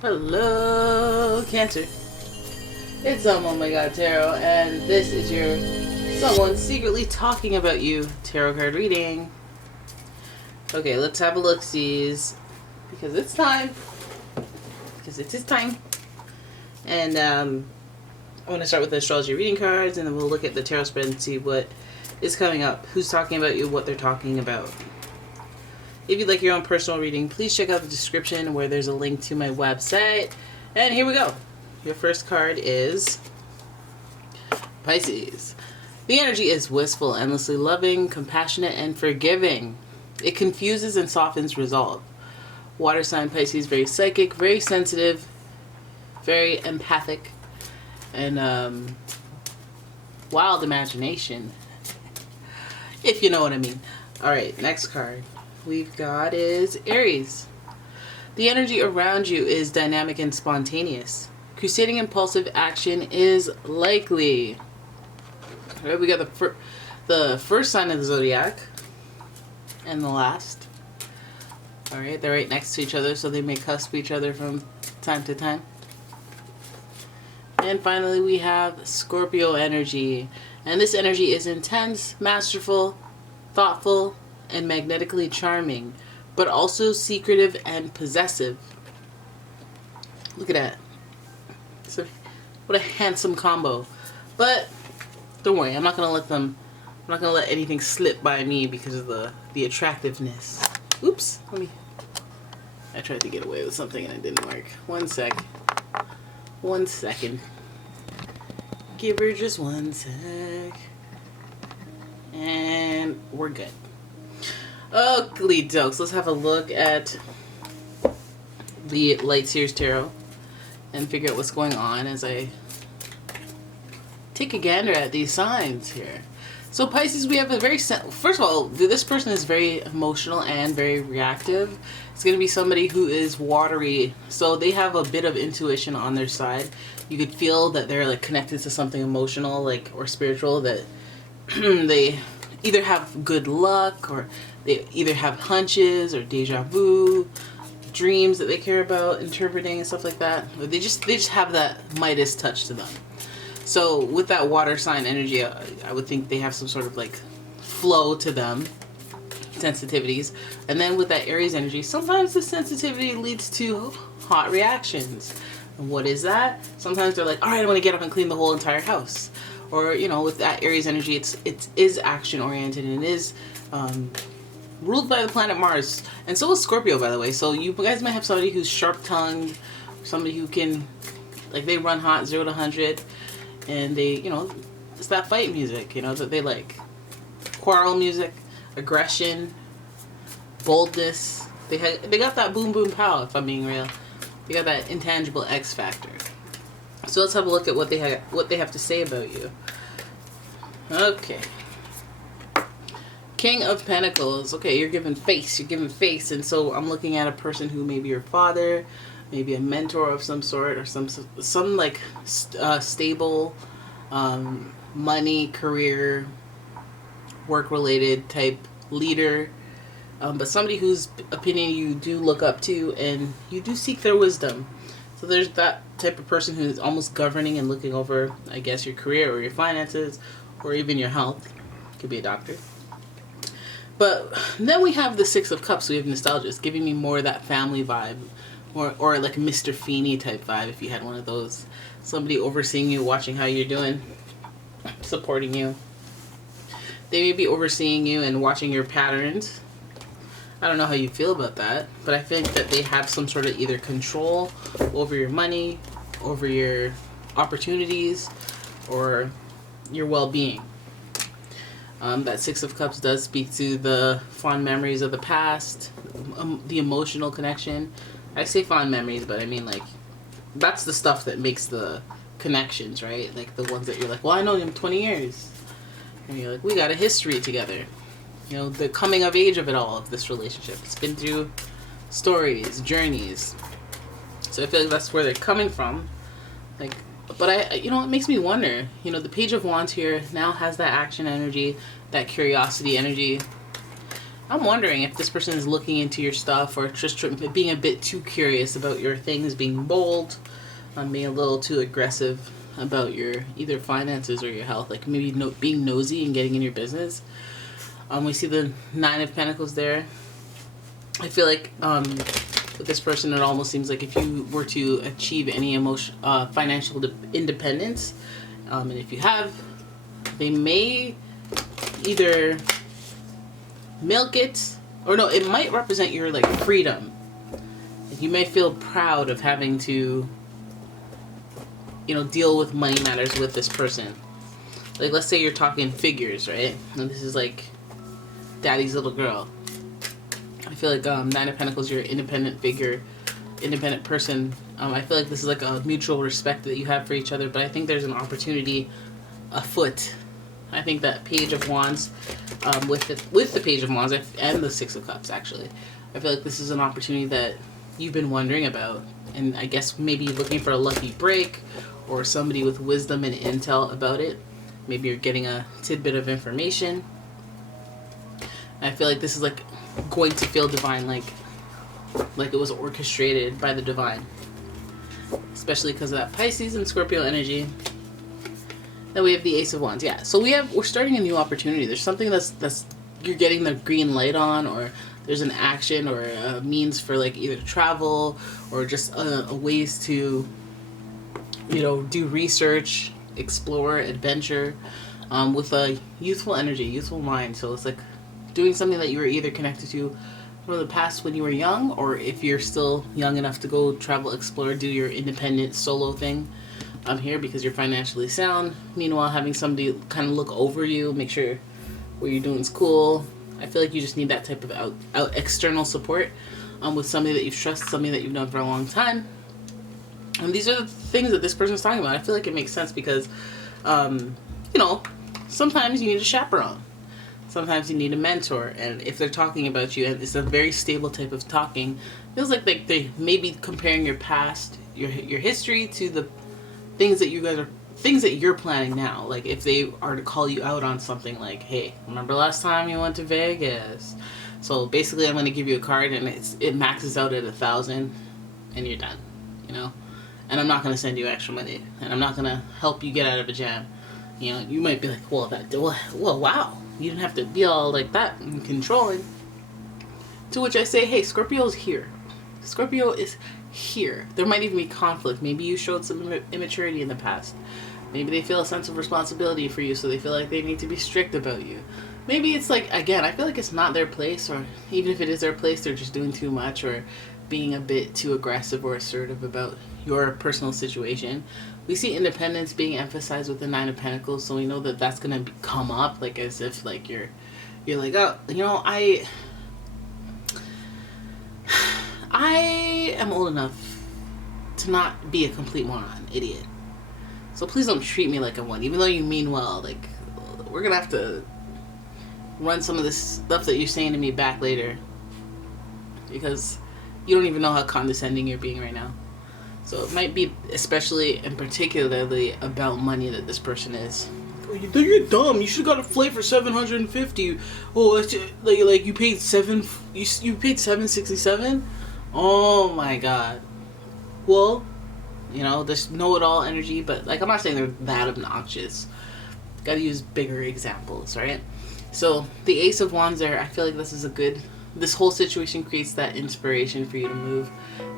Hello, Cancer. It's umomgtarot, and this is your someone secretly talking about you tarot card reading. Okay, let's have a look-sees because it's time. Because it is time. And I'm going to start with the astrology reading cards, and then we'll look at the tarot spread and see what is coming up, who's talking about you, what they're talking about. If you'd like your own personal reading, please check out the description where there's a link to my website. And here we go. Your first card is Pisces. The energy is wistful, endlessly loving, compassionate, and forgiving. It confuses and softens resolve. Water sign Pisces, very psychic, very sensitive, very empathic, and wild imagination, if you know what I mean. Alright, next card we've got is Aries. The energy around you is dynamic and spontaneous. Crusading impulsive action is likely. All right, we got the first sign of the zodiac and the last. All right, they're right next to each other, so they may cusp each other from time to time. And finally, we have Scorpio energy. And this energy is intense, masterful, thoughtful, and magnetically charming, but also secretive and possessive. Look at that. So, what a handsome combo. But don't worry, I'm not gonna let anything slip by me because of the attractiveness. Oops, I tried to get away with something and it didn't work. One second. Give her just 1 sec. And we're good. Ugly dokes. Let's have a look at the Light Seers Tarot and figure out what's going on as I take a gander at these signs here. So Pisces, we have a very first of all, this person is very emotional and very reactive. It's going to be somebody who is watery, so they have a bit of intuition on their side. You could feel that they're like connected to something emotional, like, or spiritual, that they either have good luck, or they either have hunches or deja vu, dreams that they care about interpreting and stuff like that. Or they just have that Midas touch to them. So with that water sign energy, I would think they have some sort of like flow to them, sensitivities. And then with that Aries energy, sometimes the sensitivity leads to hot reactions. And what is that? Sometimes they're like, all right, I want to get up and clean the whole entire house. Or, you know, with that Aries energy, it is action oriented, and it is ruled by the planet Mars. And so is Scorpio, by the way. So you guys might have somebody who's sharp tongued, somebody who can, like, they run hot 0 to 100, and they, you know, it's that fight music, you know, that they like. Quarrel music, aggression, boldness. They got that boom boom pow, if I'm being real. They got that intangible X factor. So let's have a look at what they have to say about you. Okay. King of Pentacles. Okay, you're given face. And so I'm looking at a person who may be your father, maybe a mentor of some sort, or some like stable money, career, work-related type leader. But somebody whose opinion you do look up to and you do seek their wisdom. So there's that type of person who's almost governing and looking over, I guess, your career or your finances or even your health. Could be a doctor. But then we have the Six of Cups. We have nostalgia, giving me more of that family vibe, or like Mr. Feeney type vibe if you had one of those. Somebody overseeing you, watching how you're doing, supporting you. They may be overseeing you and watching your patterns. I don't know how you feel about that, but I think that they have some sort of either control over your money, over your opportunities, or your well-being. That Six of Cups does speak to the fond memories of the past, the emotional connection. I say fond memories, but I mean, like, that's the stuff that makes the connections, right? Like the ones that you're like, well, I know him 20 years. And you're like, we got a history together. You know, the coming of age of it all, of this relationship. It's been through stories, journeys. So I feel like that's where they're coming from. Like, but you know, it makes me wonder. You know, the Page of Wands here now has that action energy, that curiosity energy. I'm wondering if this person is looking into your stuff or just being a bit too curious about your things, being bold, being a little too aggressive about your either finances or your health, like maybe being nosy and getting in your business. We see the Nine of Pentacles there. I feel like with this person, it almost seems like if you were to achieve any financial independence, and if you have, they may either milk it, or no, it might represent your like freedom. You may feel proud of having to, you know, deal with money matters with this person. Like, let's say you're talking figures, right? And this is like daddy's little girl. I feel like Nine of Pentacles, you're an independent figure, independent person. I feel like this is like a mutual respect that you have for each other, but I think there's an opportunity afoot. I think that Page of Wands, with the Page of Wands and the Six of Cups, actually, I feel like this is an opportunity that you've been wondering about, and I guess maybe looking for a lucky break or somebody with wisdom and intel about it. Maybe you're getting a tidbit of information. I feel like this is like going to feel divine, like it was orchestrated by the divine, especially because of that Pisces and Scorpio energy. Then we have the Ace of Wands. Yeah, so we're starting a new opportunity. There's something that's you're getting the green light on, or there's an action or a means for like either travel or just a ways to, you know, do research, explore, adventure, with a youthful energy, youthful mind. So it's like doing something that you were either connected to from the past when you were young, or if you're still young enough to go travel, explore, do your independent solo thing. I'm here because you're financially sound. Meanwhile, having somebody kind of look over you, make sure what you're doing is cool. I feel like you just need that type of out external support with somebody that you trust, somebody that you've known for a long time. And these are the things that this person's talking about. I feel like it makes sense because, you know, sometimes you need a chaperone. Sometimes you need a mentor. And if they're talking about you, and it's a very stable type of talking, it feels like they may be comparing your past, your history to the things that you're planning now. Like if they are to call you out on something, like, hey, remember last time you went to Vegas? So basically I'm going to give you a card and it maxes out at 1,000 and you're done, you know? And I'm not going to send you extra money, and I'm not going to help you get out of a jam. You know, you might be like, well, wow, you didn't have to be all like that and controlling. To which I say, hey, Scorpio is here. Scorpio is here. There might even be conflict. Maybe you showed some immaturity in the past. Maybe they feel a sense of responsibility for you, so they feel like they need to be strict about you. Maybe it's like, again, I feel like it's not their place, or even if it is their place, they're just doing too much or being a bit too aggressive or assertive about your personal situation. We see independence being emphasized with the Nine of Pentacles, so we know that that's going to come up, like as if like you're like, oh, you know, I am old enough to not be a complete moron, idiot. So please don't treat me like I'm one, even though you mean well. Like, we're going to have to run some of this stuff that you're saying to me back later, because you don't even know how condescending you're being right now. So it might be especially and particularly about money that this person is. Oh, you're dumb. You should have got a flight for $750. Oh, it's just, like you paid you paid $767. Oh my god. Well, you know, there's know-it-all energy, but like I'm not saying they're that obnoxious. Got to use bigger examples, right? So the Ace of Wands there, I feel like this whole situation creates that inspiration for you to move,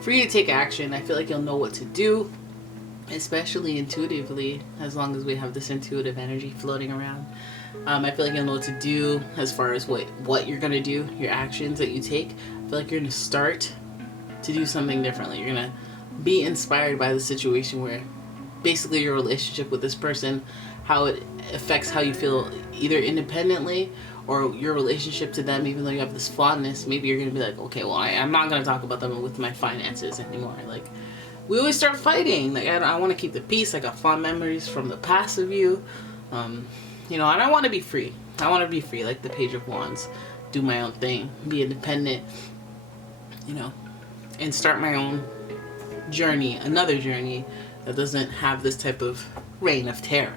for you to take action. I feel like you'll know what to do, especially intuitively, as long as we have this intuitive energy floating around. I feel like you'll know what to do as far as what you're going to do, your actions that you take. I feel like you're going to start to do something differently. You're going to be inspired by the situation where basically your relationship with this person, how it affects how you feel either independently or your relationship to them. Even though you have this fondness, maybe you're going to be like, okay, well, I'm not going to talk about them with my finances anymore. Like, we always start fighting. Like, I want to keep the peace. I got fond memories from the past of you. You know, and I want to be free. I want to be free, like the Page of Wands. Do my own thing. Be independent. You know, and start my own journey, another journey that doesn't have this type of reign of terror.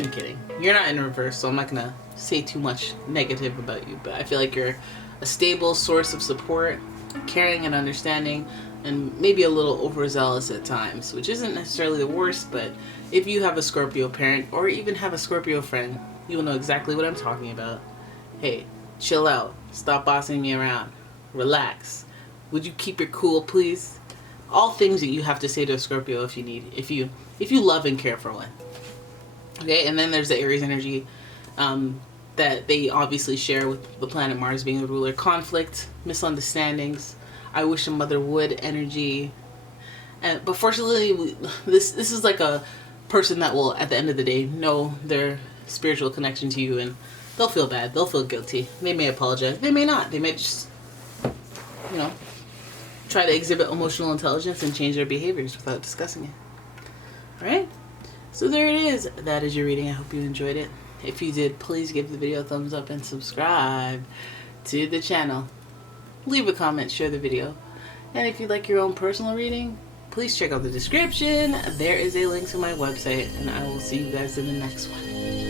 I'm kidding. You're not in reverse, so I'm not gonna say too much negative about you, but I feel like you're a stable source of support, caring and understanding, and maybe a little overzealous at times, which isn't necessarily the worst, but if you have a Scorpio parent or even have a Scorpio friend, you'll know exactly what I'm talking about. Hey, chill out. Stop bossing me around. Relax. Would you keep your cool, please? All things that you have to say to a Scorpio if you love and care for one. Okay, and then there's the Aries energy that they obviously share with the planet Mars being the ruler. Conflict, misunderstandings, I wish a mother would energy. But fortunately, this is like a person that will, at the end of the day, know their spiritual connection to you, and they'll feel bad. They'll feel guilty. They may apologize. They may not. They may just, try to exhibit emotional intelligence and change their behaviors without discussing it. Alright? So there it is. That is your reading. I hope you enjoyed it. If you did, please give the video a thumbs up and subscribe to the channel. Leave a comment, share the video. And if you'd like your own personal reading, please check out the description. There is a link to my website, and I will see you guys in the next one.